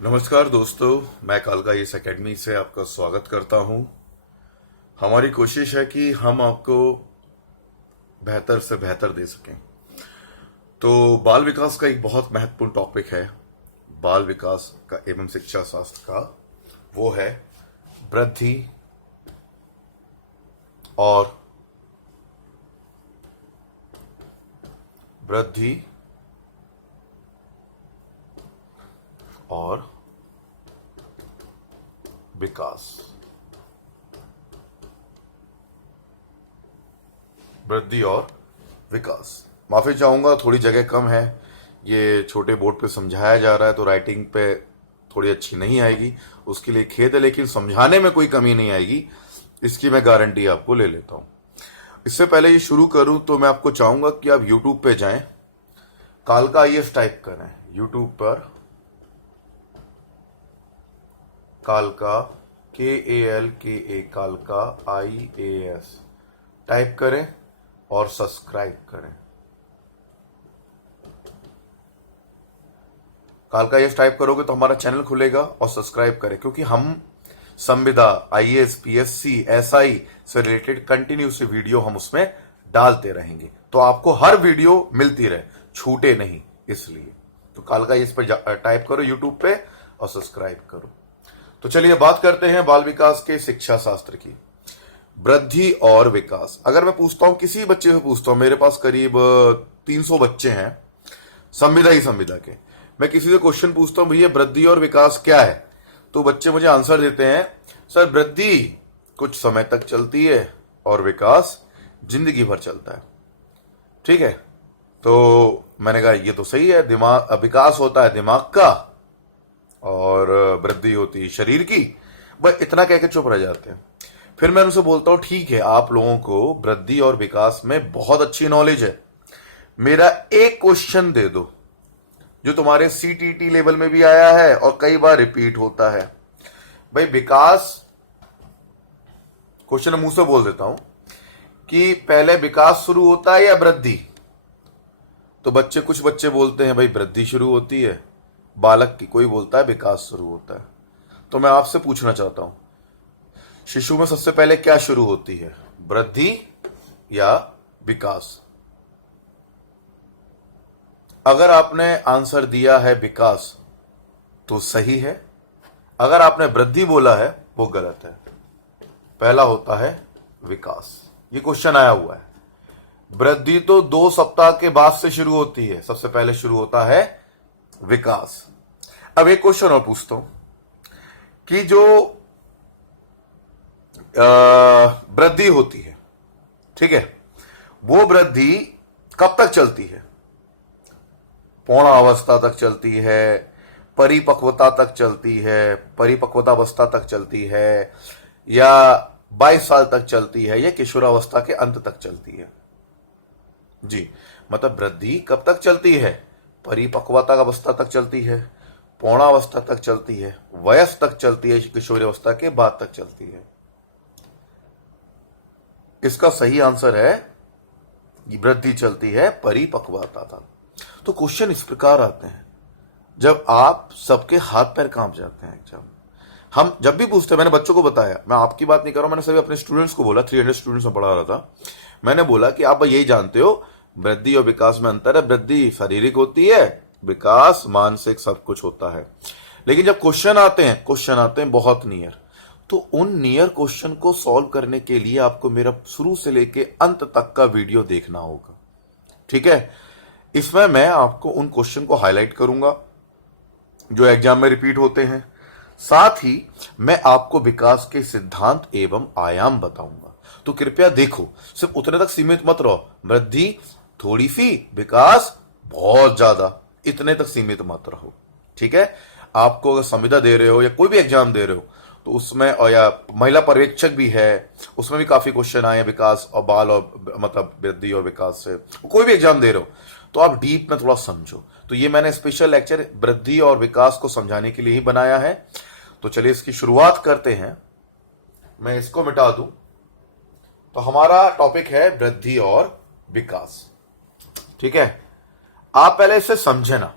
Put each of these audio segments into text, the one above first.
नमस्कार दोस्तों, मैं कालका इस एकेडमी से आपका स्वागत करता हूं। हमारी कोशिश है कि हम आपको बेहतर से बेहतर दे सकें। तो बाल विकास का एक बहुत महत्वपूर्ण टॉपिक है, बाल विकास का एवं शिक्षा शास्त्र का, वो है वृद्धि और वृद्धि और विकास। वृद्धि और विकास। माफी चाहूंगा, थोड़ी जगह कम है, ये छोटे बोर्ड पे समझाया जा रहा है तो राइटिंग पे थोड़ी अच्छी नहीं आएगी, उसके लिए खेद है, लेकिन समझाने में कोई कमी नहीं आएगी, इसकी मैं गारंटी आपको ले लेता हूं। इससे पहले ये शुरू करूं तो मैं आपको चाहूंगा कि आप यूट्यूब पे जाएं, कालका आईएएस टाइप करें यूट्यूब पर, कालका KALKA कालका IAS टाइप करें और सब्सक्राइब करें। कालका आईएएस टाइप करोगे तो हमारा चैनल खुलेगा और सब्सक्राइब करें, क्योंकि हम संविदा, IAS, PSC, SI से रिलेटेड कंटिन्यूस वीडियो हम उसमें डालते रहेंगे, तो आपको हर वीडियो मिलती रहे, छूटे नहीं। इसलिए तो कालका आईएएस पर टाइप करो यूट्यूब पे और सब्सक्राइब करो। तो चलिए बात करते हैं बाल विकास के शिक्षा शास्त्र की। वृद्धि और विकास, अगर मैं पूछता हूं, किसी बच्चे से पूछता हूं, मेरे पास करीब 300 बच्चे हैं संविदा के, मैं किसी से क्वेश्चन पूछता हूं, भैया वृद्धि और विकास क्या है, तो बच्चे मुझे आंसर देते हैं, सर वृद्धि कुछ समय तक चलती है और विकास जिंदगी भर चलता है। ठीक है, तो मैंने कहा ये तो सही है, दिमाग विकास होता है दिमाग का और वृद्धि होती है शरीर की। बस इतना कह के चुप रह जाते हैं। फिर मैं उनसे बोलता हूं, ठीक है, आप लोगों को वृद्धि और विकास में बहुत अच्छी नॉलेज है, मेरा एक क्वेश्चन दे दो जो तुम्हारे CTT लेवल में भी आया है और कई बार रिपीट होता है। भाई विकास, क्वेश्चन मुंह से बोल देता हूं कि पहले विकास शुरू होता है या वृद्धि, तो कुछ बच्चे बोलते हैं भाई वृद्धि शुरू होती है, बालक की कोई बोलता है विकास शुरू होता है। तो मैं आपसे पूछना चाहता हूं, शिशु में सबसे पहले क्या शुरू होती है, वृद्धि या विकास? अगर आपने आंसर दिया है विकास तो सही है, अगर आपने वृद्धि बोला है वो गलत है। पहला होता है विकास। ये क्वेश्चन आया हुआ है। वृद्धि तो 2 सप्ताह के बाद से शुरू होती है, सबसे पहले शुरू होता है विकास। अब एक क्वेश्चन और पूछता हूं कि जो वृद्धि होती है, ठीक है, वो वृद्धि कब तक चलती है? पौणावस्था तक चलती है, परिपक्वता तक चलती है, परिपक्वतावस्था तक चलती है, या 22 साल तक चलती है, या किशोरावस्था के अंत तक चलती है? जी, मतलब वृद्धि कब तक चलती है? परिपक्वता अवस्था तक चलती है, पौणावस्था तक चलती है, वयस तक चलती है, किशोरी अवस्था के बाद तक चलती है। इसका सही आंसर है वृद्धि चलती है परिपक्वता तक। तो क्वेश्चन इस प्रकार आते हैं, जब आप सबके हाथ पैर कांप जाते हैं, जब हम जब भी पूछते हैं, मैंने बच्चों को बताया, मैं आपकी बात नहीं कर रहा हूं, मैंने सभी अपने स्टूडेंट्स को बोला, 300 स्टूडेंट्स में पढ़ा रहा था, मैंने बोला कि आप यही जानते हो वृद्धि और विकास में अंतर है, वृद्धि शारीरिक होती है, विकास मानसिक सब कुछ होता है। लेकिन जब क्वेश्चन आते हैं बहुत नियर, तो उन नियर क्वेश्चन को सॉल्व करने के लिए आपको मेरा शुरू से लेके अंत तक का वीडियो देखना होगा। ठीक है, इसमें मैं आपको उन क्वेश्चन को हाईलाइट करूंगा जो एग्जाम में रिपीट होते हैं, साथ ही मैं आपको विकास के सिद्धांत एवं आयाम बताऊंगा। तो कृपया देखो, सिर्फ उतने तक सीमित मत रहो, वृद्धि थोड़ी सी, विकास बहुत ज्यादा, इतने तक सीमित मत रहो। ठीक है, आपको अगर संविदा दे रहे हो या कोई भी एग्जाम दे रहे हो तो उसमें, और या महिला पर्यवेक्षक भी है, उसमें भी काफी क्वेश्चन आए हैं विकास और बाल और मतलब वृद्धि और विकास से, कोई भी एग्जाम दे रहे हो तो आप डीप में थोड़ा समझो। तो ये मैंने स्पेशल लेक्चर वृद्धि और विकास को समझाने के लिए ही बनाया है। तो चलिए इसकी शुरुआत करते हैं। मैं इसको मिटा दूं तो हमारा टॉपिक है वृद्धि और विकास। ठीक है, आप पहले इसे समझे ना।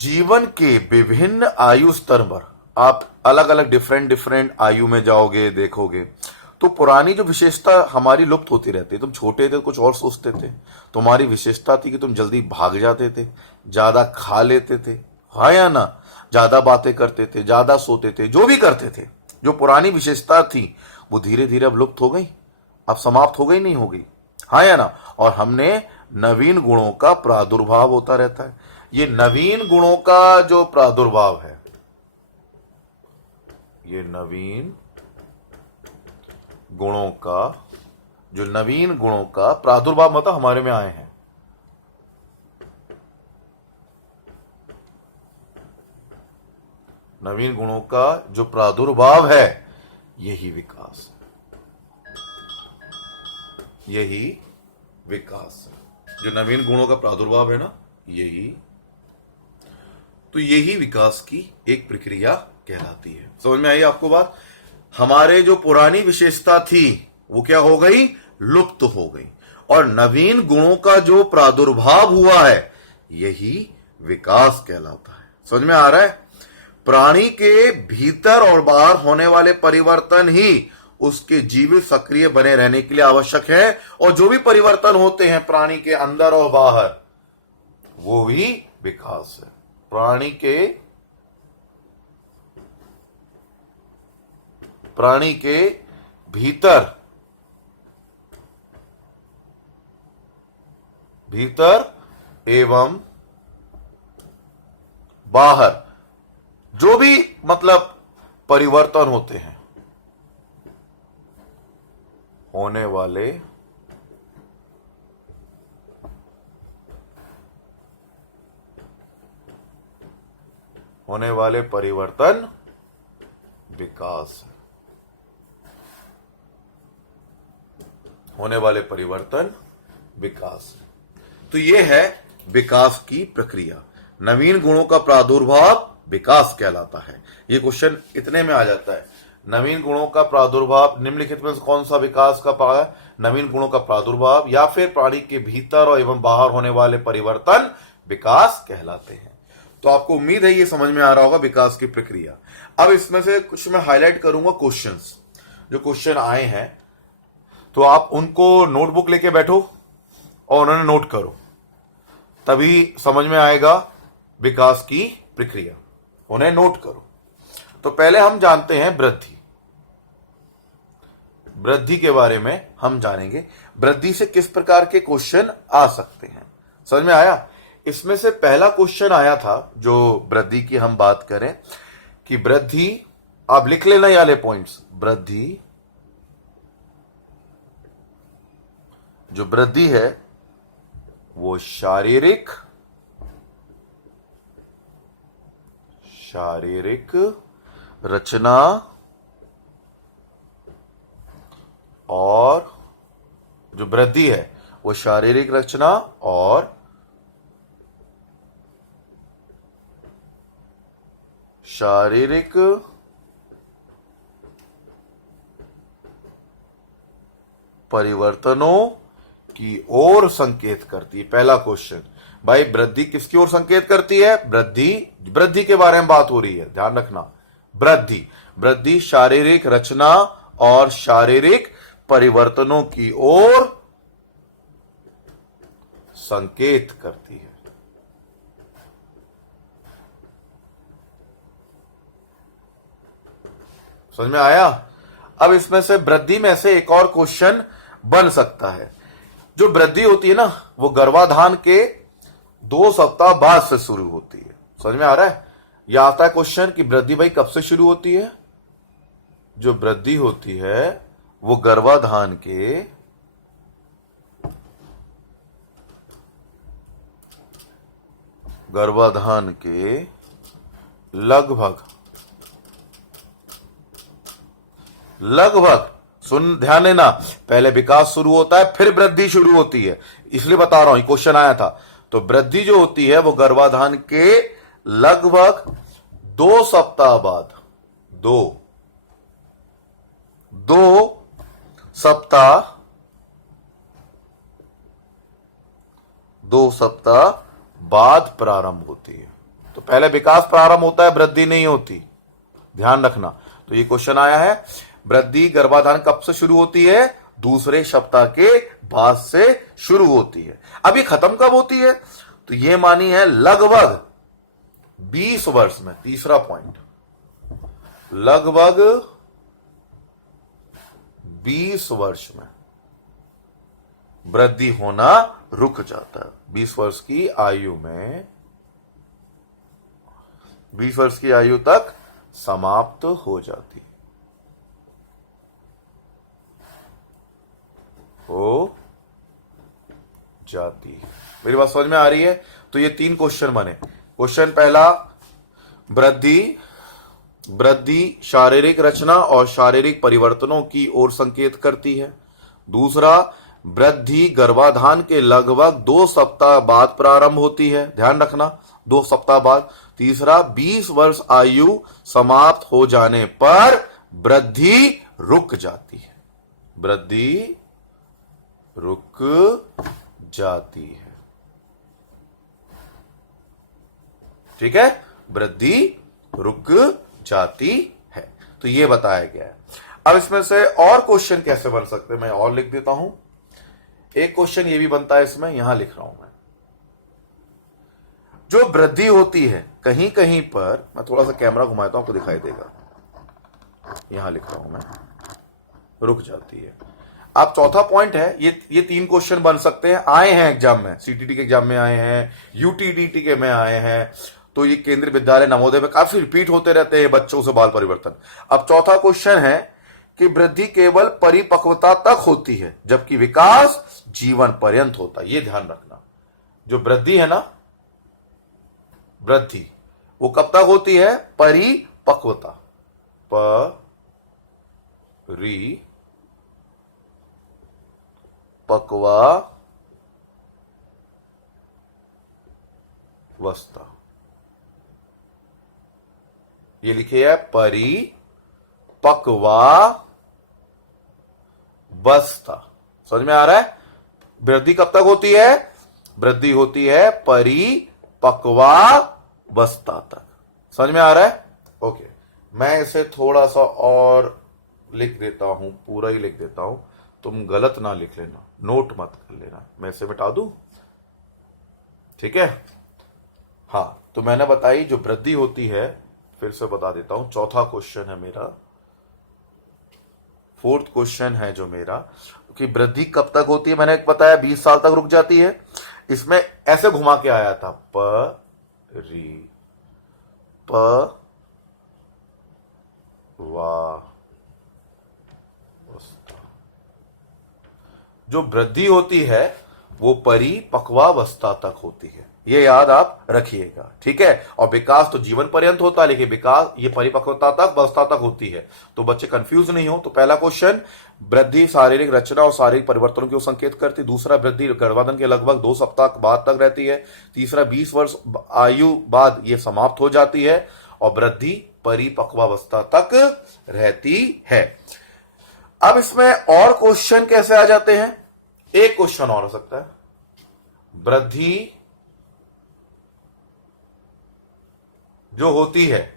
जीवन के विभिन्न आयु स्तर पर आप अलग अलग डिफरेंट डिफरेंट आयु में जाओगे, देखोगे तो पुरानी जो विशेषता हमारी लुप्त होती रहती है। तुम छोटे थे कुछ और सोचते थे, तुम्हारी विशेषता थी कि तुम जल्दी भाग जाते थे, ज्यादा खा लेते थे, हाँ या ना, ज्यादा बातें करते थे, ज्यादा सोते थे, जो भी करते थे, जो पुरानी विशेषता थी वो धीरे धीरे अब लुप्त हो गई, अब समाप्त हो गई, नहीं हो गई, हाँ या ना। और हमने नवीन गुणों का प्रादुर्भाव होता रहता है। ये नवीन गुणों का जो प्रादुर्भाव है, ये नवीन गुणों का जो नवीन गुणों का प्रादुर्भाव मतलब हमारे में आए हैं, नवीन गुणों का जो प्रादुर्भाव है, यही विकास है, यही विकास है। जो नवीन गुणों का प्रादुर्भाव है ना, यही, तो यही विकास की एक प्रक्रिया कहलाती है। समझ में आई आपको बात? हमारे जो पुरानी विशेषता थी वो क्या हो गई? लुप्त हो गई। और नवीन गुणों का जो प्रादुर्भाव हुआ है, यही विकास कहलाता है। समझ में आ रहा है? प्राणी के भीतर और बाहर होने वाले परिवर्तन ही उसके जीवित सक्रिय बने रहने के लिए आवश्यक है। और जो भी परिवर्तन होते हैं प्राणी के अंदर और बाहर, वो भी विकास है। प्राणी के भीतर एवं बाहर जो भी मतलब परिवर्तन होते हैं, होने वाले परिवर्तन विकास है। होने वाले परिवर्तन विकास है। तो यह है विकास की प्रक्रिया। नवीन गुणों का प्रादुर्भाव विकास कहलाता है। यह क्वेश्चन इतने में आ जाता है। नवीन गुणों का प्रादुर्भाव निम्नलिखित में कौन सा विकास का पाया? नवीन गुणों का प्रादुर्भाव या फिर प्राणी के भीतर और एवं बाहर होने वाले परिवर्तन विकास कहलाते हैं। तो आपको उम्मीद है ये समझ में आ रहा होगा विकास की प्रक्रिया। अब इसमें से कुछ मैं हाईलाइट करूंगा क्वेश्चंस, जो क्वेश्चन आए हैं, तो आप उनको नोटबुक लेके बैठो और उन्होंने नोट करो, तभी समझ में आएगा विकास की प्रक्रिया। उन्हें नोट करो। तो पहले हम जानते हैं वृद्धि। वृद्धि के बारे में हम जानेंगे। वृद्धि से किस प्रकार के क्वेश्चन आ सकते हैं, समझ में आया? इसमें से पहला क्वेश्चन आया था जो वृद्धि की हम बात करें कि वृद्धि, आप लिख लेना ये वाले पॉइंट्स। वृद्धि, जो वृद्धि है वो शारीरिक रचना और जो वृद्धि है वो शारीरिक रचना और शारीरिक परिवर्तनों की ओर संकेत करती है। पहला क्वेश्चन, भाई वृद्धि किसकी ओर संकेत करती है? वृद्धि के बारे में बात हो रही है, ध्यान रखना। वृद्धि शारीरिक रचना और शारीरिक परिवर्तनों की ओर संकेत करती है। समझ में आया? अब इसमें से वृद्धि में से एक और क्वेश्चन बन सकता है। जो वृद्धि होती है ना, वो गर्भाधान के 2 सप्ताह बाद से शुरू होती है। समझ में आ रहा है? यह आता है क्वेश्चन कि वृद्धि भाई कब से शुरू होती है? जो वृद्धि होती है वो गर्भाधान के लगभग सुन, ध्यान देना, पहले विकास शुरू होता है फिर वृद्धि शुरू होती है, इसलिए बता रहा हूं, क्वेश्चन आया था। तो वृद्धि जो होती है वो गर्भाधान के लगभग 2 सप्ताह बाद, दो सप्ताह बाद प्रारंभ होती है। तो पहले विकास प्रारंभ होता है, वृद्धि नहीं होती, ध्यान रखना। तो ये क्वेश्चन आया है, वृद्धि गर्भाधान कब से शुरू होती है? दूसरे सप्ताह के बाद से शुरू होती है। अब ये खत्म कब होती है? तो ये मानी है लगभग 20 वर्ष में। तीसरा पॉइंट, लगभग 20 वर्ष में वृद्धि होना रुक जाता है। 20 वर्ष की आयु में, 20 वर्ष की आयु तक समाप्त हो जाती है। मेरी बात समझ में आ रही है? तो ये 3 क्वेश्चन बने। क्वेश्चन पहला, वृद्धि शारीरिक रचना और शारीरिक परिवर्तनों की ओर संकेत करती है। दूसरा, वृद्धि गर्भाधान के लगभग 2 सप्ताह बाद प्रारंभ होती है, ध्यान रखना, 2 सप्ताह बाद। तीसरा, 20 वर्ष आयु समाप्त हो जाने पर वृद्धि रुक जाती है। वृद्धि रुक जाती है, ठीक है, वृद्धि रुक जाती है। तो ये बताया गया है। अब इसमें से और क्वेश्चन कैसे बन सकते हैं, मैं और लिख देता हूं। एक क्वेश्चन ये भी बनता है इसमें, यहां लिख रहा हूं मैं, जो वृद्धि होती है कहीं कहीं पर, मैं थोड़ा सा कैमरा घुमाता हूं, आपको दिखाई देगा, यहां लिख रहा हूं मैं, रुक जाती है। अब चौथा पॉइंट है, ये 3 क्वेश्चन बन सकते हैं, आए हैं एग्जाम में, सीटीटी के एग्जाम में आए हैं, यूटीटीटी के में आए हैं, तो ये केंद्रीय विद्यालय नवोदय में काफी रिपीट होते रहते हैं, बच्चों से बाल परिवर्तन। अब चौथा क्वेश्चन है कि वृद्धि केवल परिपक्वता तक होती है, जबकि विकास जीवन पर्यंत होता है। ये ध्यान रखना, जो वृद्धि है ना, वृद्धि वो कब तक होती है? परिपक्वता, परिपक्वावस्था, ये लिखे है परिपक्वावस्था। समझ में आ रहा है? वृद्धि कब तक होती है? वृद्धि होती है परिपक्वावस्था तक। समझ में आ रहा है? ओके, मैं इसे थोड़ा सा और लिख देता हूं, पूरा ही लिख देता हूं, तुम गलत ना लिख लेना, नोट मत कर लेना, मैं इसे मिटा दूं, ठीक है? हां, तो मैंने बताई जो वृद्धि होती है, फिर से बता देता हूं, चौथा क्वेश्चन है मेरा, 4th क्वेश्चन है जो मेरा, कि वृद्धि कब तक होती है, मैंने बताया 20 साल तक रुक जाती है। इसमें ऐसे घुमा के आया था, जो वृद्धि होती है वो परिपक्वावस्था तक होती है, ये याद आप रखिएगा, ठीक है? और विकास तो जीवन पर्यंत होता है, लेकिन विकास ये परिपक्वता तक, अवस्था तक होती है। तो बच्चे कंफ्यूज नहीं हो। तो पहला क्वेश्चन, वृद्धि शारीरिक रचना और शारीरिक परिवर्तनों की ओर संकेत करती है। दूसरा, वृद्धि गर्भाधान के लगभग 2 सप्ताह बाद तक रहती है। तीसरा, 20 वर्ष आयु बाद ये समाप्त हो जाती है। और वृद्धि परिपक्वावस्था तक रहती है। अब इसमें और क्वेश्चन कैसे आ जाते हैं? एक क्वेश्चन और हो सकता है, वृद्धि जो होती है,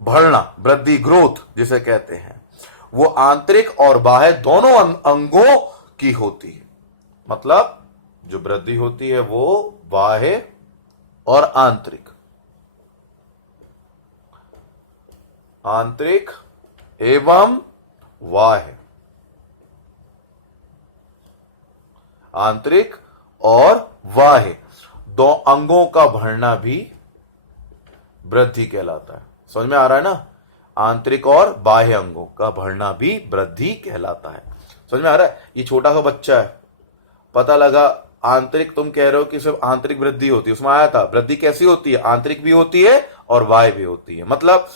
बढ़ना, वृद्धि, ग्रोथ जिसे कहते हैं, वो आंतरिक और बाह्य दोनों अंगों की होती है। मतलब जो वृद्धि होती है वो बाह्य और आंतरिक एवं बाह्य, आंतरिक और बाह्य दो अंगों का बढ़ना भी वृद्धि कहलाता है। समझ में आ रहा है ना? आंतरिक और बाह्य अंगों का बढ़ना भी वृद्धि कहलाता है। समझ में आ रहा है? ये छोटा सा बच्चा है, पता लगा आंतरिक, तुम कह रहे हो कि सिर्फ आंतरिक वृद्धि होती है, उसमें आया था वृद्धि कैसी होती है, आंतरिक भी होती है और बाह्य भी होती है। मतलब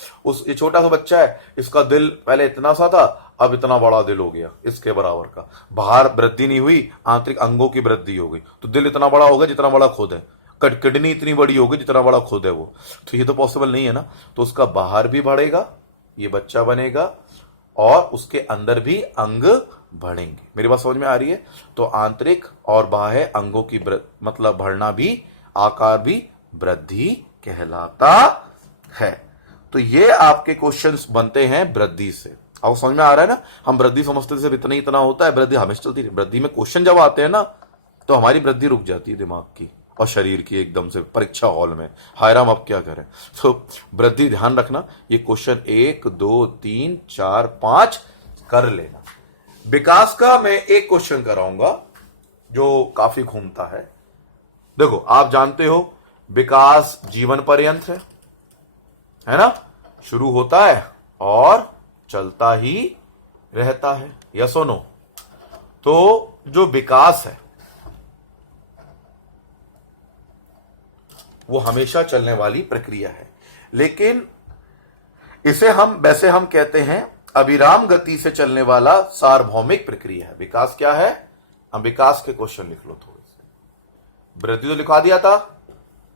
ये छोटा सा बच्चा है, इसका दिल पहले इतना सा था, अब इतना बड़ा दिल हो गया, इसके बराबर का। बाहर वृद्धि नहीं हुई, आंतरिक अंगों की वृद्धि हो गई, तो दिल इतना बड़ा हो गया जितना बड़ा खुद है, किडनी इतनी बड़ी होगी जितना बड़ा खुद है वो। तो ये तो पॉसिबल नहीं है ना। तो उसका बाहर भी बढ़ेगा, ये बच्चा बनेगा, और उसके अंदर भी अंग बढ़ेंगे। मेरी बात समझ में आ रही है? तो आंतरिक और बाह्य अंगों की मतलब बढ़ना भी, आकार भी वृद्धि कहलाता है। तो ये आपके क्वेश्चंस बनते हैं वृद्धि से। अब समझ में आ रहा है ना, हम वृद्धि समझते सिर्फ इतना ही इतना होता है, वृद्धि हमेशा चलती है। वृद्धि में क्वेश्चन जब आते हैं ना तो हमारी वृद्धि रुक जाती है, दिमाग की और शरीर की एकदम से परीक्षा हॉल में, हाय राम अब क्या करें। तो वृद्धि ध्यान रखना, ये क्वेश्चन 1 2 3 4 5 कर लेना। विकास का मैं एक क्वेश्चन कराऊंगा जो काफी घूमता है। देखो आप जानते हो विकास जीवन पर्यंत है ना, शुरू होता है और चलता ही रहता है, यस और नो। तो जो विकास है वो हमेशा चलने वाली प्रक्रिया है, लेकिन इसे वैसे हम कहते हैं अविराम गति से चलने वाला सार्वभौमिक प्रक्रिया है। विकास क्या है, हम विकास के क्वेश्चन लिख लो थोड़े से। वृद्धि तो लिखा दिया था,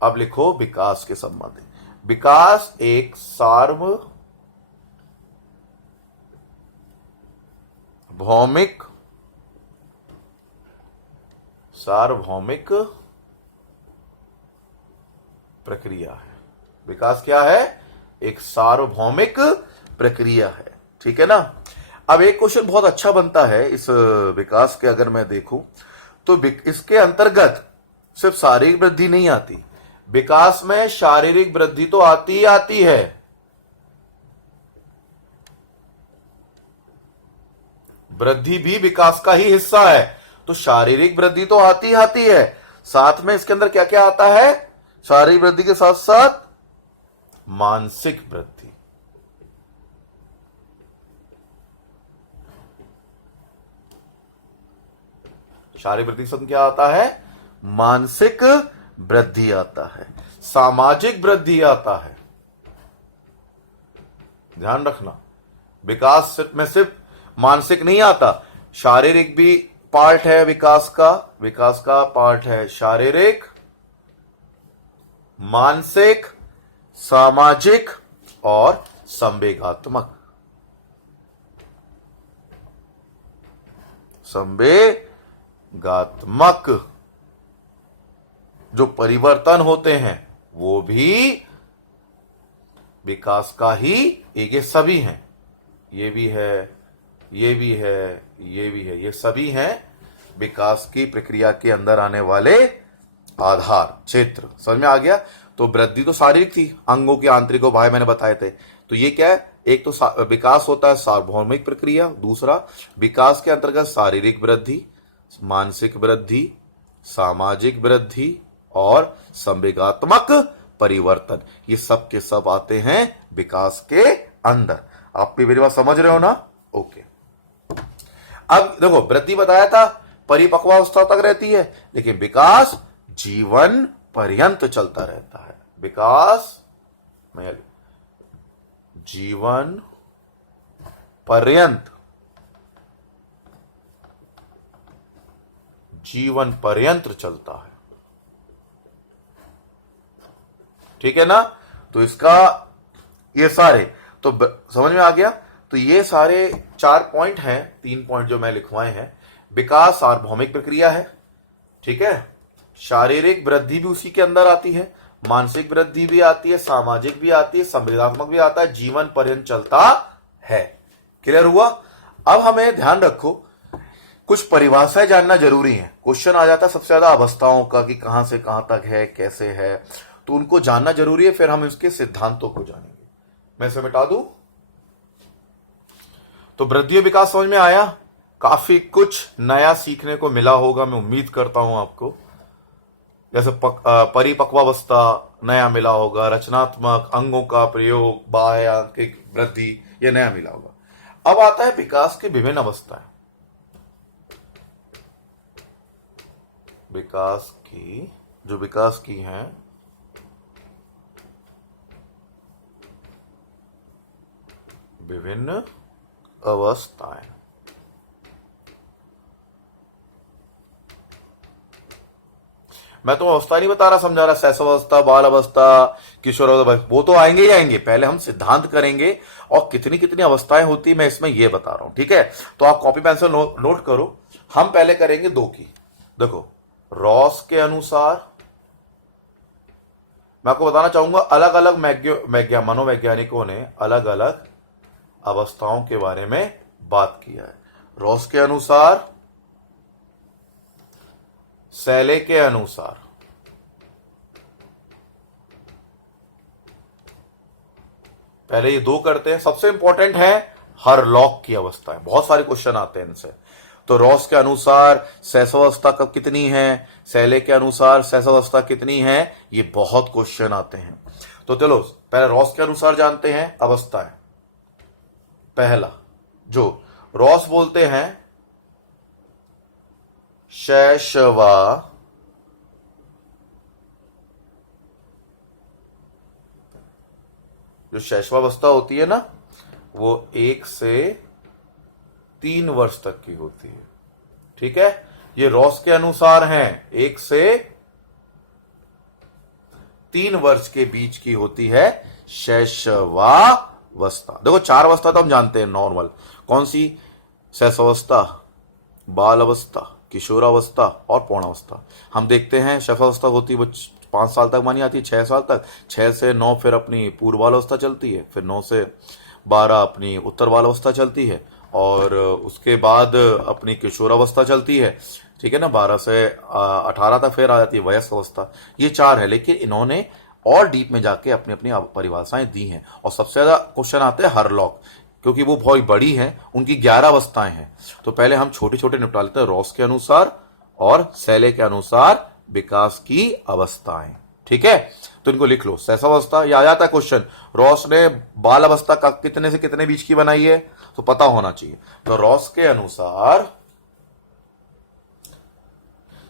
अब लिखो विकास के संबंध। विकास एक सार्वभौमिक प्रक्रिया है। विकास क्या है, एक सार्वभौमिक प्रक्रिया है, ठीक है ना। अब एक क्वेश्चन बहुत अच्छा बनता है इस विकास के, अगर मैं देखूं तो इसके अंतर्गत सिर्फ शारीरिक वृद्धि नहीं आती, विकास में शारीरिक वृद्धि तो आती ही आती है। वृद्धि भी विकास का ही हिस्सा है, तो शारीरिक वृद्धि तो आती ही आती है, साथ में इसके अंदर क्या क्या आता है, शारीरिक वृद्धि के साथ साथ मानसिक वृद्धि। शारीरिक वृद्धि से क्या आता है, मानसिक वृद्धि आता है, सामाजिक वृद्धि आता है। ध्यान रखना, विकास में सिर्फ मानसिक नहीं आता, शारीरिक भी पार्ट है विकास का पार्ट है शारीरिक, मानसिक, सामाजिक और संवेगात्मक। जो परिवर्तन होते हैं वो भी विकास का ही एक, ये सभी हैं, ये भी है, ये भी है, ये भी है, ये सभी हैं विकास की प्रक्रिया के अंदर आने वाले आधार क्षेत्र। समझ में आ गया। तो वृद्धि तो शारीरिक थी, अंगों के आंतरिक और बाह्य मैंने बताए थे। तो ये क्या है, एक तो विकास होता है सार्वभौमिक प्रक्रिया, दूसरा विकास के अंतर्गत शारीरिक वृद्धि, मानसिक वृद्धि, सामाजिक वृद्धि और संवेगात्मक परिवर्तन, ये सब के सब आते हैं विकास के अंदर। आप भी मेरी बात समझ रहे हो ना, ओके। अब देखो वृद्धि बताया था परिपक्वावस्था तक रहती है, लेकिन विकास जीवन पर्यंत चलता रहता है। विकास में जीवन पर्यंत चलता है, ठीक है ना। तो इसका ये सारे तो समझ में आ गया। तो ये सारे 4 पॉइंट हैं, 3 पॉइंट जो मैं लिखवाए हैं। विकास सार्वभौमिक प्रक्रिया है, ठीक है, शारीरिक वृद्धि भी उसी के अंदर आती है, मानसिक वृद्धि भी आती है, सामाजिक भी आती है, संवेदनात्मक भी आता है, जीवन पर्यंत चलता है। क्लियर हुआ। अब हमें ध्यान रखो, कुछ परिभाषाएं जानना जरूरी है। क्वेश्चन आ जाता है सबसे ज्यादा अवस्थाओं का कि कहां से कहां तक है, कैसे है, तो उनको जानना जरूरी है, फिर हम इसके सिद्धांतों को जानेंगे। मैं इसे मिटा दूं। तो वृद्धि और विकास समझ में आया, काफी कुछ नया सीखने को मिला होगा, मैं उम्मीद करता हूं आपको। जैसे परिपक्वावस्था नया मिला होगा, रचनात्मक अंगों का प्रयोग, बाह्य आंतरिक वृद्धि, यह नया मिला होगा। अब आता है विकास की विभिन्न अवस्थाएं। विकास की हैं विभिन्न अवस्थाएं। मैं तो अवस्था नहीं बता रहा, समझा रहा, शैशवावस्था, बाल अवस्था, किशोर अवस्था, वो तो आएंगे ही आएंगे। पहले हम सिद्धांत करेंगे और कितनी कितनी अवस्थाएं होती मैं इसमें ये बता रहा हूं, ठीक है। तो आप कॉपी पेंसिल नोट करो। हम पहले करेंगे 2 की। देखो रॉस के अनुसार, मैं आपको बताना चाहूंगा अलग अलग मनोवैज्ञानिकों ने अलग अलग अवस्थाओं के बारे में बात किया है। रॉस के अनुसार, सैले के अनुसार, पहले ये दो करते हैं। सबसे इंपॉर्टेंट है हरलॉक की अवस्थाएं, बहुत सारे क्वेश्चन आते हैं इनसे। तो रॉस के अनुसार सहस्रावस्था कब कितनी है, सैले के अनुसार सहस्रावस्था कितनी है, ये बहुत क्वेश्चन आते हैं। तो चलो पहले रॉस के अनुसार जानते हैं अवस्थाएं। पहला जो रॉस बोलते हैं शैशवा जो शैशवावस्था होती है ना, वो 1 से 3 वर्ष तक की होती है। ठीक है, ये रॉस के अनुसार हैं, 1 से 3 वर्ष के बीच की होती है शैशवावस्था। देखो 4 अवस्था तो हम जानते हैं नॉर्मल, कौन सी, शैशवावस्था, बाल अवस्था, किशोरावस्था और पौणावस्था। हम देखते हैं शैशवावस्था होती है वो 5 साल तक मानी जाती है, 6 साल तक, 6 से 9 फिर अपनी पूर्व बाल अवस्था चलती है, फिर 9 से 12 अपनी उत्तर बाल अवस्था चलती है, और उसके बाद अपनी किशोरावस्था चलती है। ठीक है ना, 12 से 18 तक फिर आ जाती है वयस्क अवस्था। ये 4 है, लेकिन इन्होंने और डीप में जाके अपनी अपनी परिभाषाएं दी हैं। और सबसे ज्यादा क्वेश्चन आते हैं हरलॉक, क्योंकि वो बहुत बड़ी है, उनकी 11 अवस्थाएं हैं। तो पहले हम छोटे छोटे निपटा लेते हैं, रॉस के अनुसार और सैले के अनुसार विकास की अवस्थाएं। ठीक है, तो इनको लिख लो। सहस्रावस्था, ये आ जाता है क्वेश्चन, रॉस ने बाल अवस्था का कितने से कितने बीच की बनाई है, तो पता होना चाहिए। तो रॉस के अनुसार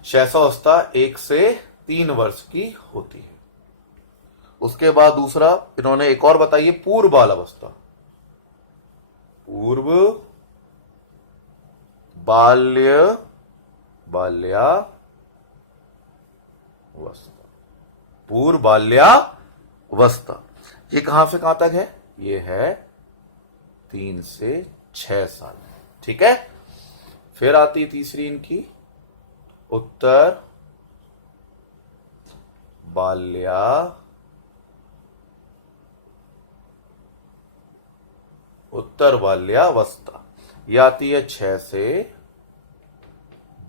सहस्रावस्था 1 से 3 वर्ष की होती है। उसके बाद दूसरा इन्होंने एक और बताइए, पूर्व बाल अवस्था, पूर्व बाल्यावस्था, पूर्व बाल्यावस्था, ये कहां से कहां तक है, ये है 3 से 6 साल। ठीक है, फिर आती है तीसरी इनकी उत्तर बाल्यावस्था, यह आती है 6 से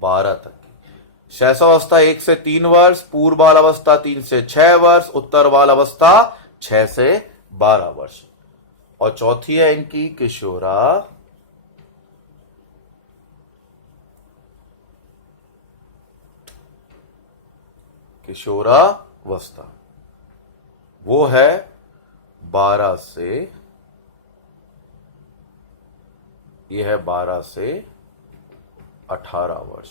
12 तक की। शैशवावस्था 1 से 3 वर्ष, पूर्व बाल अवस्था 3 से 6 वर्ष, उत्तर बाल अवस्था 6 से 12 वर्ष। और चौथी है इनकी किशोरावस्था, वो है 12 से, ये है 12 से 18 वर्ष।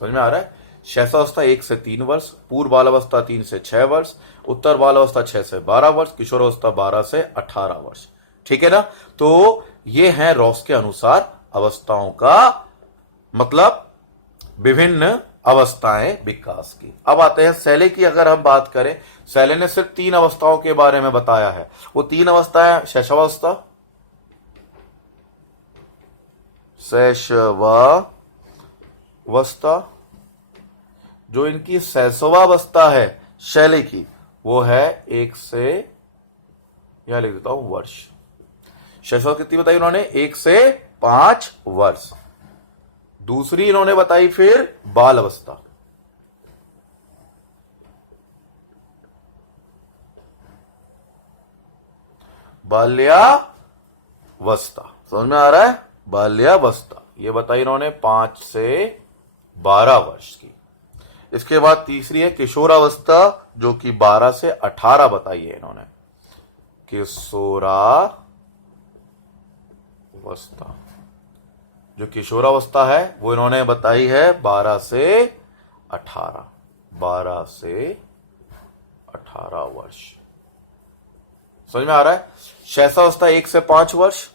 समझ में आ रहा है? शैशवावस्था 1 से 3 वर्ष, पूर्व बाल अवस्था 3 से 6 वर्ष, उत्तर बाल अवस्था 6 से 12 वर्ष, किशोरावस्था 12 से 18 वर्ष। ठीक है ना, तो ये है रॉस के अनुसार अवस्थाओं का मतलब विभिन्न अवस्थाएं विकास की। अब आते हैं सैले की। अगर हम बात करें, सैले ने सिर्फ 3 अवस्थाओं के बारे में बताया है। वो 3 अवस्थाएं शैशवावस्था, जो इनकी शैशवावस्था है शैले की, वो है 1 से, यहां लिख देता हूं, वर्ष। शैशव कितनी बताई उन्होंने, 1 से 5 वर्ष। दूसरी इन्होंने बताई फिर बाल अवस्था, बाल्यावस्था। समझ में आ रहा है? बाल्यावस्था ये बताई इन्होंने 5 से 12 वर्ष की। इसके बाद तीसरी है किशोरावस्था, जो कि 12 से 18 बताई है इन्होंने। किशोरावस्था, जो किशोरावस्था है वो इन्होंने बताई है 12 से 18, 12 से 18 वर्ष। समझ में आ रहा है? शैशवावस्था 1 से 5 वर्ष,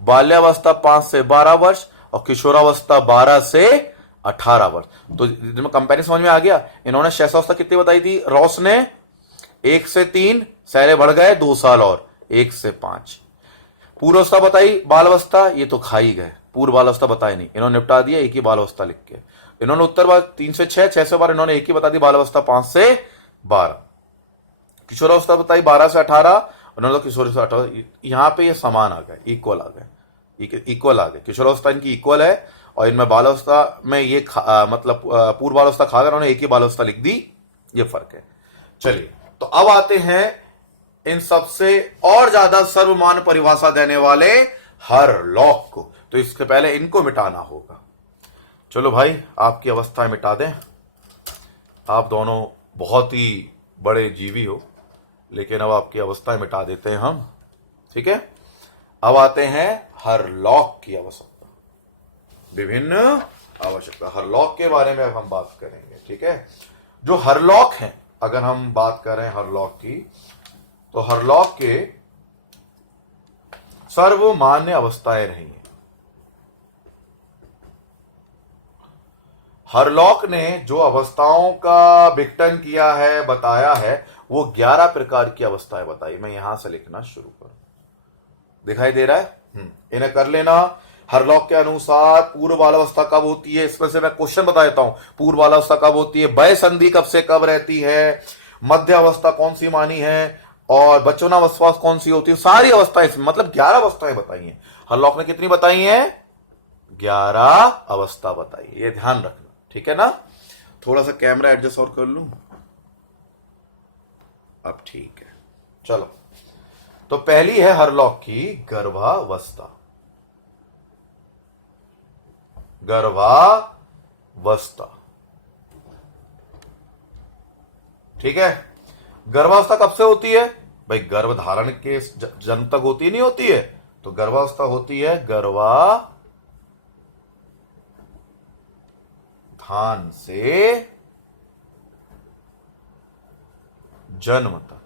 बाल्यावस्था 5 से 12 वर्ष और किशोरावस्था 12 से 18 वर्ष। तो कंपेरिजन समझ में आ गया। इन्होंने शैशवावस्था कितनी बताई थी, रॉस ने 1 से 3, सैले बढ़ गए 2 साल और 1 से 5। पूर्वावस्था बताई, बालावस्था ये तो खा ही गए, पूर्व बालावस्था बताई नहीं, इन्होंने निपटा दिया एक ही बालावस्था लिख के। इन्होंने उत्तर बाल 3 से 6, 6 से 12 इन्होंने एक ही बता दी बालावस्था 5 से 12। किशोरावस्था बताई 12 से 18, उन्होंने तो किशोर से 18। यहां पे ये समान आ गए, इक्वल आ गए। किशोरावस्था इनकी इक्वल है, और इनमें बालावस्था में ये मतलब पूर्व बालावस्था खा गए, उन्होंने एक ही बालावस्था लिख दी, ये फर्क है। चलिए, तो अब आते हैं इन सबसे और ज्यादा सर्वमान्य परिभाषा देने वाले हरलॉक को। तो इसके पहले इनको मिटाना होगा। चलो भाई, आपकी अवस्थाएं मिटा दें। आप दोनों बहुत ही बड़े जीवी हो, लेकिन अब आपकी अवस्थाएं मिटा देते हैं हम, ठीक है। अब आते हैं हरलॉक की आवश्यकता, विभिन्न आवश्यकता। हरलॉक के बारे में अब हम बात करेंगे, ठीक है। जो हरलॉक है, अगर हम बात करें हरलॉक की, तो हरलॉक के सर्वमान्य अवस्थाएं रही हैं। हरलॉक ने जो अवस्थाओं का विघटन किया है, बताया है, वो 11 प्रकार की अवस्थाएं बताई। मैं यहां से लिखना शुरू करूं, दिखाई दे रहा है? इन्हें कर लेना। हरलॉक के अनुसार पूर्व बालावस्था कब होती है, इसमें से मैं क्वेश्चन बता देता हूं। पूर्व बालावस्था कब होती है, वय संधि कब से कब रहती है, मध्य अवस्था कौन सी मानी है, और बचपनावस्था कौन सी होती है। सारी अवस्थाएं, मतलब 11 अवस्थाएं बताई हैं। हरलॉक ने कितनी बताई हैं? 11 अवस्था बताई है। ये ध्यान रखना, ठीक है ना। थोड़ा सा कैमरा एडजस्ट और कर लूं, अब ठीक है। चलो, तो पहली है हरलॉक की गर्भावस्था। गर्भावस्था, ठीक है। गर्भावस्था कब से होती है भाई? गर्भ धारण के जन्म तक होती नहीं होती है, तो गर्भावस्था होती है गर्भाधान से जन्म तक।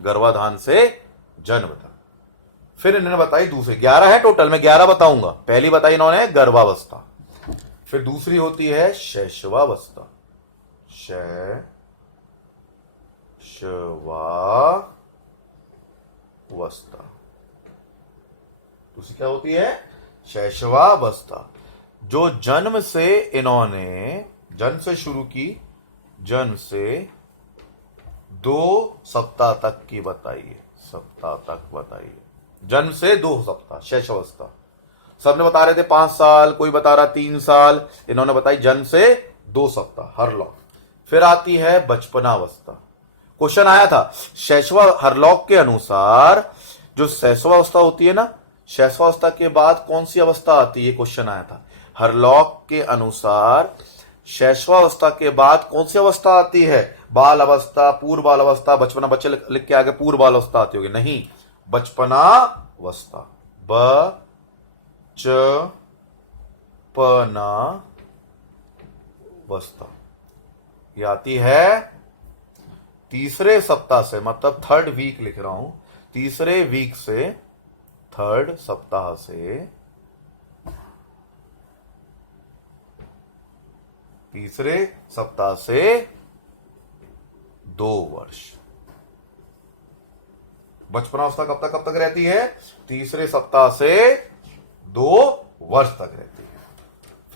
गर्भाधान से जन्म तक। फिर इन्होंने बताई दूसरी, 11 है टोटल, मैं 11 बताऊंगा। पहली बताई इन्होंने गर्भावस्था, फिर दूसरी होती है शैशवावस्था। शैशवावस्था, दूसरी क्या होती है? शैशवावस्था, जो जन्म से इन्होंने, जन्म से शुरू की, जन्म से 2 सप्ताह तक की बताई है। सप्ताह तक बताई है, जन्म से 2 सप्ताह शैशवावस्था। सबने बता रहे थे 5 साल, कोई बता रहा 3 साल, इन्होंने बताई जन्म से 2 सप्ताह, हरलॉक। फिर आती है बचपनावस्था। क्वेश्चन आया था हरलॉक के अनुसार जो शैशवावस्था होती है ना, शैशवावस्था के बाद कौन सी अवस्था आती है, क्वेश्चन आया था। हरलॉक के अनुसार शैशवावस्था के बाद कौन सी अवस्था आती है? बाल अवस्था, पूर्व बाल अवस्था, बचपना, बच्चे लिख के आगे पूर्व बाल अवस्था आती होगी, नहीं, बचपनावस्था। बचपनावस्था ये आती है तीसरे सप्ताह से, मतलब 3rd वीक लिख रहा हूं, तीसरे वीक से, 3rd सप्ताह से, तीसरे सप्ताह से 2 वर्ष। बचपनावस्था कब तक रहती है? तीसरे सप्ताह से 2 वर्ष तक रहती है।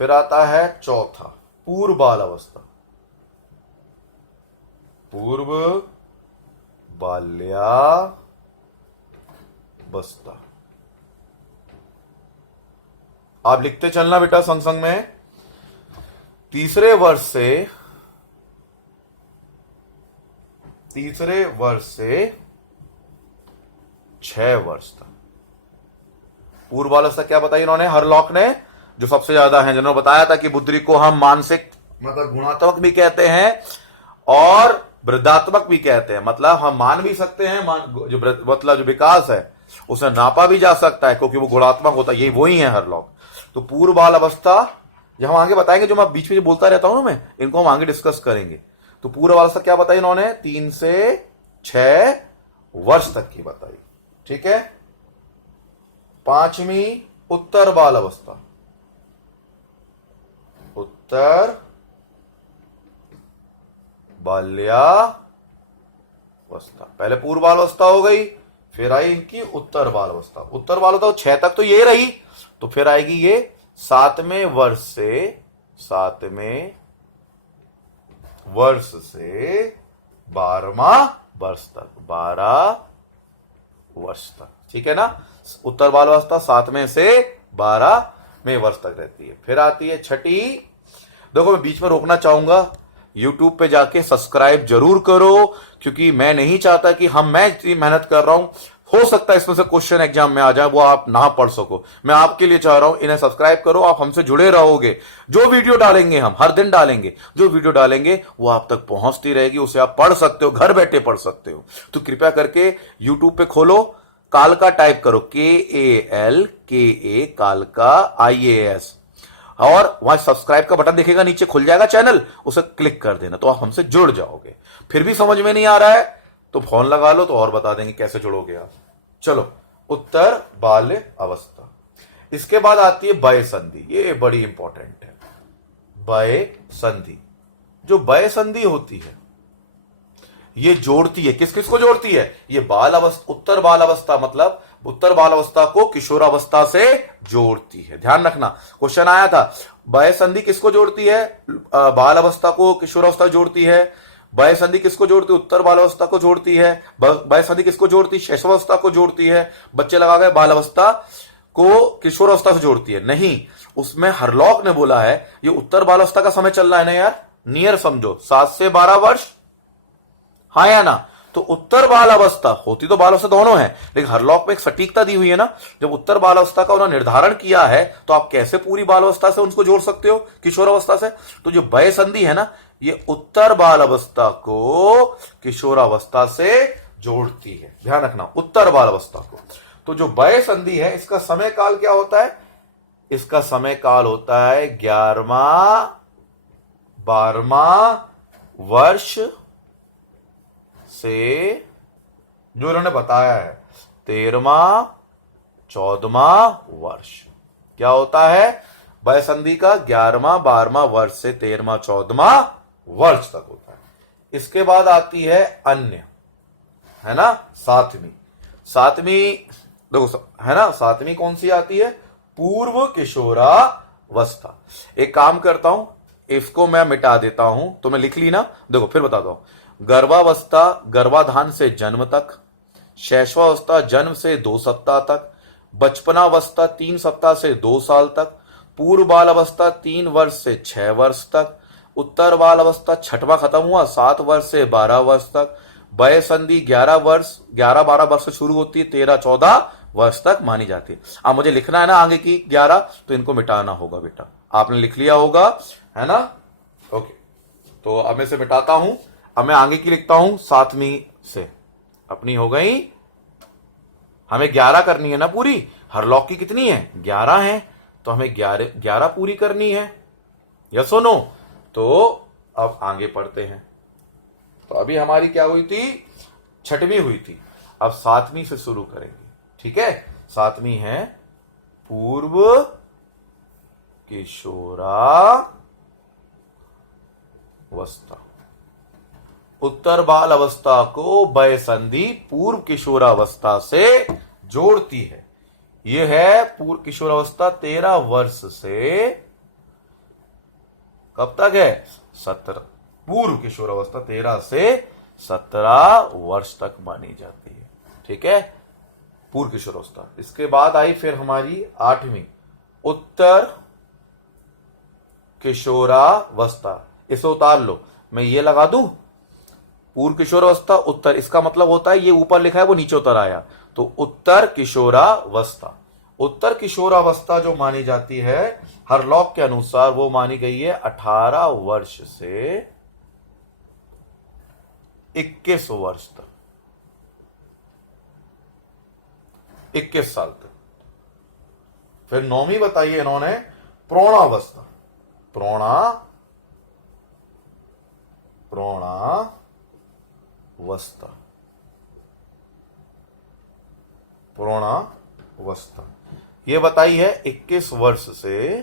फिर आता है चौथा, पूर्व बाल अवस्था। पूर्व बाल्यावस्था। आप लिखते चलना बेटा संग संग में। तीसरे वर्ष से 6 वर्ष तक। पूर्व बालावस्था क्या बताई इन्होंने, हरलॉक ने, जो सबसे ज्यादा है, जिन्होंने बताया था कि बुद्धि को हम मानसिक, मतलब गुणात्मक भी कहते हैं और वृद्धात्मक भी कहते हैं। मतलब हम मान भी सकते हैं, मतलब जो विकास है उसे नापा भी जा सकता है, क्योंकि वो गुणात्मक होता है। ये वही है हरलॉक। तो पूर्व बाल अवस्था, जब हम आगे बताएंगे, जो मैं बीच में बोलता रहता हूं ना, मैं इनको हम आगे डिस्कस करेंगे। तो पूर्व बाल अवस्था क्या बताई इन्होंने? 3 से 6 वर्ष तक की बताई, ठीक है। 5वीं उत्तर बाल अवस्था। उत्तर बाल्यावस्था। पहले पूर्व बाल अवस्था हो गई, फिर आई इनकी उत्तर बाल अवस्था। उत्तर बाल अवस्था 6 तक तो ये रही, तो फिर आएगी ये 7वें वर्ष से 12वां वर्ष तक, 12 वर्ष तक, ठीक है ना। उत्तर बाल अवस्था 7वें से 12वें वर्ष तक रहती है। फिर आती है छठी। देखो मैं बीच में रोकना चाहूंगा, YouTube पे जाके सब्सक्राइब जरूर करो, क्योंकि मैं नहीं चाहता कि मैं इतनी मेहनत कर रहा हूं, हो सकता है इसमें से क्वेश्चन एग्जाम में आ जाए, वो आप ना पढ़ सको। मैं आपके लिए चाह रहा हूं, इन्हें सब्सक्राइब करो, आप हमसे जुड़े रहोगे। जो वीडियो डालेंगे हम हर दिन डालेंगे, जो वीडियो डालेंगे वो आप तक पहुंचती रहेगी, उसे आप पढ़ सकते हो, घर बैठे पढ़ सकते हो। तो कृपया करके यूट्यूब पे खोलो, कालका टाइप करो, KALKA कालका IAS, और वहां सब्सक्राइब का बटन दिखेगा, नीचे खुल जाएगा चैनल, उसे क्लिक कर देना, तो आप हमसे जुड़ जाओगे। फिर भी समझ में नहीं आ रहा है तो फोन लगा लो, तो और बता देंगे कैसे जुड़ोगे आप। चलो, उत्तर बाल्य अवस्था। इसके बाद आती है वय संधि, ये बड़ी इंपॉर्टेंट है। वय संधि, जो वय संधि होती है ये जोड़ती है, किस किस को जोड़ती है? ये बाल अवस्था, उत्तर बाल अवस्था, मतलब उत्तर बाल अवस्था को किशोरावस्था से जोड़ती है। ध्यान रखना, क्वेश्चन आया था, वय संधि किसको जोड़ती है? बाल अवस्था को किशोरावस्था जोड़ती है। वय संधि किसको जोड़ती है? उत्तर बाल अवस्था को जोड़ती है। वय संधि किसको जोड़ती है? शैशवावस्था को जोड़ती है। बच्चे लगा गए बाल अवस्था को किशोरावस्था से जोड़ती है, नहीं। उसमें हरलॉक ने बोला है ये उत्तर बाल अवस्था का समय चल रहा है ना यार, नियर समझो 7 से 12 वर्ष, हाँ या ना। तो उत्तर बाल अवस्था होती तो बाल अवस्था दोनों है, लेकिन हरलॉक में एक सटीकता दी हुई है ना, जब उत्तर बाल अवस्था का उन्होंने निर्धारण किया है तो आप कैसे पूरी बाल अवस्था से उनको जोड़ सकते हो किशोर अवस्था से? तो जो वय संधि है ना, ये उत्तर बाल अवस्था को किशोरावस्था से जोड़ती है। ध्यान रखना, उत्तर बाल अवस्था को। तो जो वय संधि है, इसका समय काल क्या होता है? इसका समय काल होता है 11वां 12वां वर्ष से, जो इन्होंने बताया है 13वां 14वां वर्ष। क्या होता है? वय संधि का 11वां 12वां वर्ष से 13वां 14वां वर्ष तक होता है। इसके बाद आती है अन्य, है ना, सातवीं देखो, है ना, सातवीं कौन सी आती है? पूर्व किशोरावस्था। एक काम करता हूं, इसको मैं मिटा देता हूं, तो मैं लिख ली ना, देखो फिर बताता हूं। गर्भावस्था, गर्भाधान से जन्म तक। शैशवावस्था, जन्म से 2 सप्ताह तक। बचपनावस्था 3 सप्ताह से 2 साल तक। पूर्व बाल अवस्था 3 वर्ष से 6 वर्ष तक। उत्तर बाल अवस्था 6वां खत्म हुआ 7 वर्ष से 12 वर्ष तक। वय संधि 11-12 वर्ष से शुरू होती है, 13-14 वर्ष तक मानी जाती है। अब मुझे लिखना है ना आगे की 11, तो इनको मिटाना होगा बेटा, आपने लिख लिया होगा, है ना। ओके, तो अब मैं इसे मिटाता हूं, अब मैं आगे की लिखता हूं 7वीं से। अपनी हो गई, हमें 11 करनी है ना पूरी, हर लॉक की कितनी है? 11 है, तो हमें 11 पूरी करनी है, यस और नो। तो अब आगे पढ़ते हैं। तो अभी हमारी क्या हुई थी? 6वीं हुई थी, अब 7वीं से शुरू करेंगे, ठीक है। 7वीं है पूर्व किशोरावस्था। उत्तर बाल अवस्था को वय संधि पूर्व किशोरावस्था से जोड़ती है। यह है पूर्व किशोरावस्था 13 वर्ष से कब तक है? 17। पूर्व किशोरावस्था 13 से 17 वर्ष तक मानी जाती है, ठीक है, पूर्व किशोरावस्था। इसके बाद आई फिर हमारी 8वीं उत्तर किशोरावस्था। इसे उतार लो, मैं ये लगा दूं, पूर्व किशोरावस्था उत्तर, इसका मतलब होता है ये ऊपर लिखा है वो नीचे उतर आया, तो उत्तर किशोरावस्था। उत्तर किशोरावस्था जो मानी जाती है हर लॉक के अनुसार, वो मानी गई है 18 वर्ष से 21 वर्ष तक, 21 साल तक। फिर 9वीं बताइए इन्होंने प्रौढ़ावस्था। प्रौढ़ावस्था ये बताई है 21 वर्ष से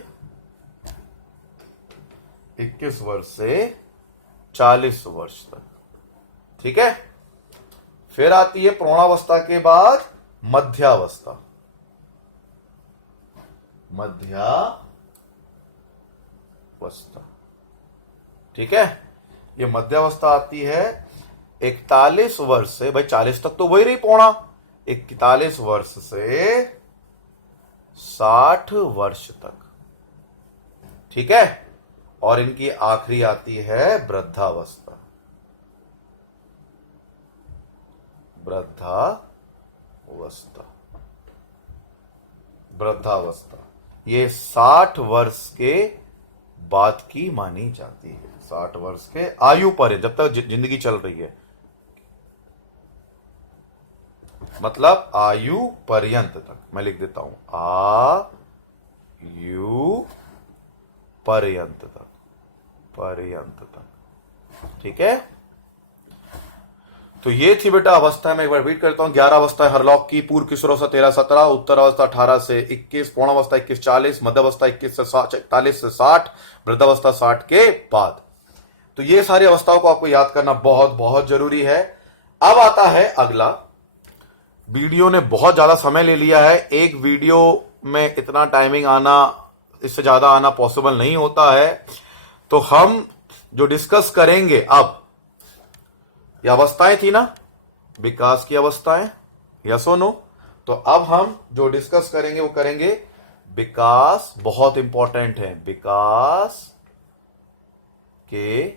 40 वर्ष तक, ठीक है। फिर आती है प्रौढ़ावस्था के बाद मध्यावस्था। ठीक है, ये मध्यावस्था आती है 41 वर्ष से, भाई 40 तक तो वही रही पौना, 41 वर्ष से 60 वर्ष तक, ठीक है। और इनकी आखिरी आती है वृद्धावस्था। वृद्धावस्था ये 60 वर्ष के बाद की मानी जाती है। 60 वर्ष के आयु पर, जब तक जिंदगी चल रही है, मतलब आयु पर्यंत तक। मैं लिख देता हूं, आयु पर्यंत तक, ठीक है। तो ये थी बेटा अवस्था। में एक बार रिपीट करता हूं। 11 अवस्था है हरलॉक की। पूर्व किशोरावस्था 13-17, उत्तर अवस्था 18 से 21, पूर्णावस्था 21-40, मध्यावस्था 21 से 41 से 60, वृद्धावस्था 60 के बाद। तो ये सारी अवस्थाओं को आपको याद करना बहुत बहुत जरूरी है। अब आता है अगला। वीडियो ने बहुत ज्यादा समय ले लिया है। एक वीडियो में इतना टाइमिंग आना, इससे ज्यादा आना पॉसिबल नहीं होता है। तो हम जो डिस्कस करेंगे अब, ये अवस्थाएं थी ना, विकास की अवस्थाएं, यस और नो। तो अब हम जो डिस्कस करेंगे वो करेंगे विकास, बहुत इंपॉर्टेंट है, विकास के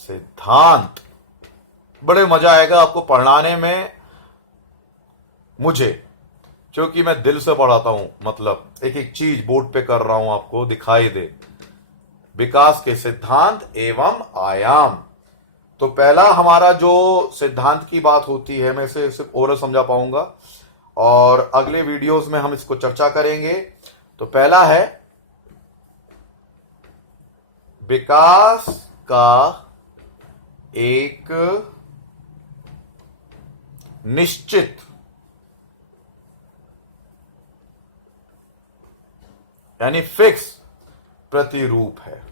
सिद्धांत। बड़े मजा आएगा आपको पढ़ाने में मुझे, क्योंकि मैं दिल से पढ़ाता हूं, मतलब एक एक चीज बोर्ड पे कर रहा हूं, आपको दिखाई दे। विकास के सिद्धांत एवं आयाम। तो पहला हमारा जो सिद्धांत की बात होती है, मैं इसे सिर्फ ओरल समझा पाऊंगा और अगले वीडियोस में हम इसको चर्चा करेंगे। तो पहला है विकास का एक निश्चित यानी फिक्स प्रतिरूप है।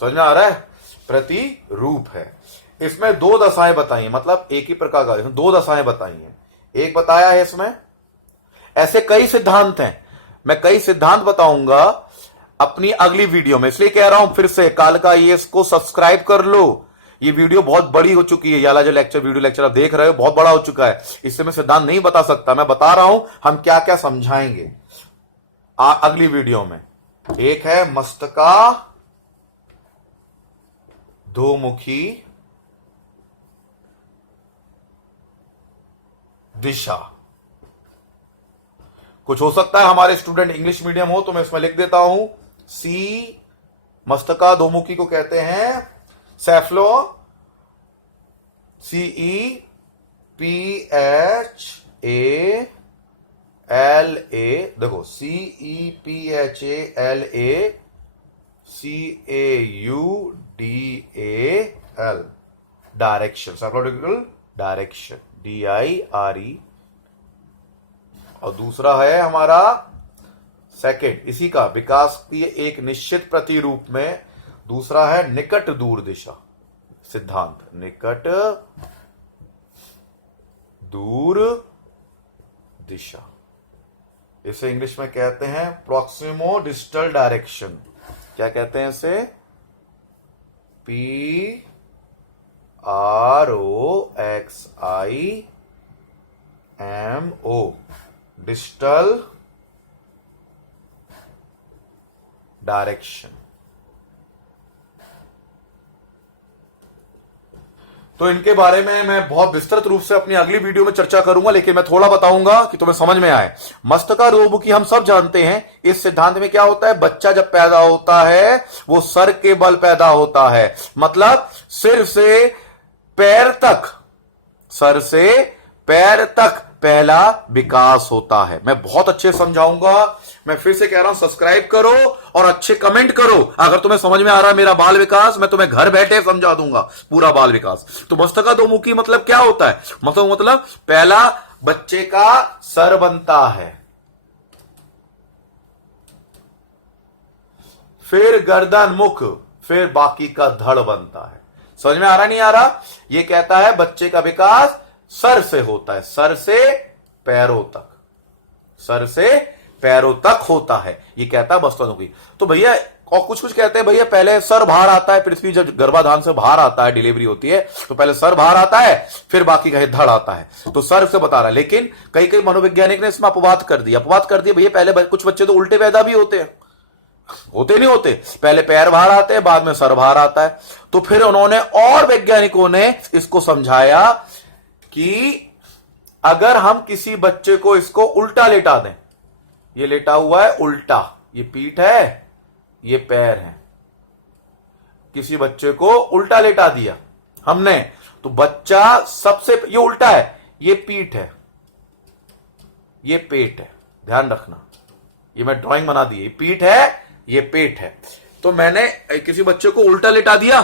समझ में आ रहा है? प्रतिरूप है। इसमें दो दशाएं बताई हैं, मतलब एक ही प्रकार का, इसमें दो दशाएं बताई हैं। एक बताया है इसमें, ऐसे कई सिद्धांत हैं, मैं कई सिद्धांत बताऊंगा अपनी अगली वीडियो में। इसलिए कह रहा हूं फिर से, कालका आईएएस को सब्सक्राइब कर लो। ये वीडियो बहुत बड़ी हो चुकी है, याला जो लेक्चर वीडियो लेक्चर आप देख रहे हो बहुत बड़ा हो चुका है। इससे मैं सिद्धांत नहीं बता सकता, मैं बता रहा हूं हम क्या क्या समझाएंगे अगली वीडियो में। एक है मस्तका धोमुखी दिशा। कुछ हो सकता है हमारे स्टूडेंट इंग्लिश मीडियम हो, तो मैं इसमें लिख देता हूं सी। मस्तका धोमुखी को कहते हैं सेफ्लो, CEPHALA। देखो CEPHALACAUDAL, डायरेक्शन, साइक्लोलॉजिकल डायरेक्शन, DIRE। और दूसरा है हमारा सेकंड इसी का, विकास की एक निश्चित प्रतिरूप में। दूसरा है निकट दूर दिशा सिद्धांत, निकट दूर दिशा। इसे इंग्लिश में कहते हैं प्रॉक्सिमो डिस्टल डायरेक्शन। क्या कहते हैं इसे? PROXIMO, distal direction. तो इनके बारे में मैं बहुत विस्तृत रूप से अपनी अगली वीडियो में चर्चा करूंगा, लेकिन मैं थोड़ा बताऊंगा कि तुम्हें समझ में आए। मस्तका धोमुखी हम सब जानते हैं। इस सिद्धांत में क्या होता है, बच्चा जब पैदा होता है वो सर के बल पैदा होता है, मतलब सिर से पैर तक, सर से पैर तक पहला विकास होता है। मैं बहुत अच्छे समझाऊंगा। मैं फिर से कह रहा हूं सब्सक्राइब करो और अच्छे कमेंट करो। अगर तुम्हें समझ में आ रहा है मेरा बाल विकास, मैं तुम्हें घर बैठे समझा दूंगा पूरा बाल विकास। तो मस्तका धोमुखी मतलब क्या होता है? मतलब पहला बच्चे का सर बनता है, फिर गर्दन, मुख, फिर बाकी का धड़ बनता है। समझ में आ रहा नहीं आ रहा? यह कहता है बच्चे का विकास सर से होता है, सर से पैरों तक, सर से पैरों तक होता है, ये कहता है मस्तका धोमुखी। तो भैया और कुछ कुछ कहते हैं भैया पहले सर बाहर आता है, पृथ्वी जब गर्भाधान से बाहर आता है, डिलीवरी होती है तो पहले सर बाहर आता है, फिर बाकी का धड़ आता है, तो सर से बता रहा है। लेकिन कई कई मनोवैज्ञानिक ने इसमें अपवाद कर दिया भैया पहले कुछ बच्चे तो उल्टे पैदा भी होते हैं, होते नहीं होते, पहले पैर बाहर आते हैं बाद में सर बाहर आता है। तो फिर उन्होंने और वैज्ञानिकों ने इसको समझाया कि अगर हम किसी बच्चे को इसको उल्टा लेटा दें, ये लेटा हुआ है उल्टा, ये पीठ है, ये पैर है, किसी बच्चे को उल्टा लेटा दिया हमने, तो बच्चा सबसे, ये उल्टा है, ये पीठ है, ये पेट है, ध्यान रखना, ये मैं ड्राइंग बना दी, ये पीठ है, ये पेट है। तो मैंने किसी बच्चे को उल्टा लेटा दिया,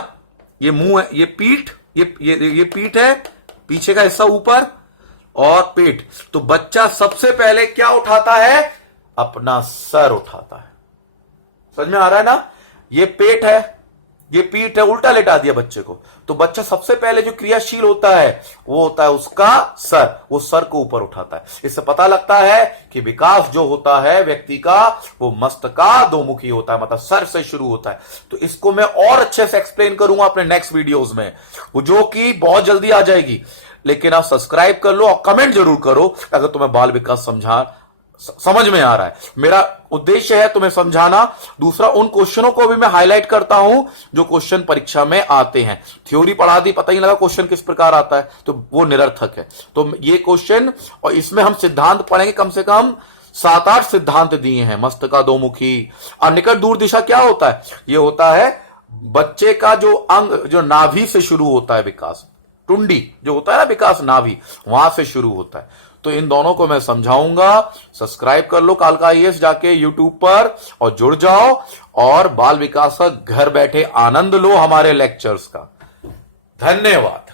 ये मुंह है, ये पीठ, ये पीठ है, पीछे का हिस्सा ऊपर और पेट, तो बच्चा सबसे पहले क्या उठाता है, अपना सर उठाता है। समझ में आ रहा है ना, ये पेट है, ये पीठ है, उल्टा लेटा दिया बच्चे को, तो बच्चा सबसे पहले जो क्रियाशील होता है वो होता है उसका सर, वो सर को ऊपर उठाता है। इससे पता लगता है कि विकास जो होता है व्यक्ति का वो मस्तकाधोमुखी होता है, मतलब सर से शुरू होता है। तो इसको मैं और अच्छे से एक्सप्लेन करूंगा अपने नेक्स्ट वीडियोस में, वो जो कि बहुत जल्दी आ जाएगी। लेकिन आप सब्सक्राइब कर लो और कमेंट जरूर करो अगर तुम्हें बाल विकास समझ में आ रहा है। मेरा उद्देश्य है तुम्हें समझाना। दूसरा, उन क्वेश्चनों को भी मैं हाईलाइट करता हूं जो क्वेश्चन परीक्षा में आते हैं। थ्योरी पढ़ा दी, पता ही लगा क्वेश्चन किस प्रकार आता है, तो वो निरर्थक है। तो ये क्वेश्चन, और इसमें हम सिद्धांत पढ़ेंगे, कम से कम 7-8 सिद्धांत दिए हैं। मस्तकाधोमुखी और निकट दूर दिशा क्या होता है, ये होता है बच्चे का जो अंग, जो नाभि से शुरू होता है विकास, टुंडी जो होता है ना विकास, नाभि वहां से शुरू होता है। तो इन दोनों को मैं समझाऊंगा। सब्सक्राइब कर लो कालका आईएएस जाके यूट्यूब पर और जुड़ जाओ, और बाल विकास का घर बैठे आनंद लो हमारे लेक्चर्स का। धन्यवाद।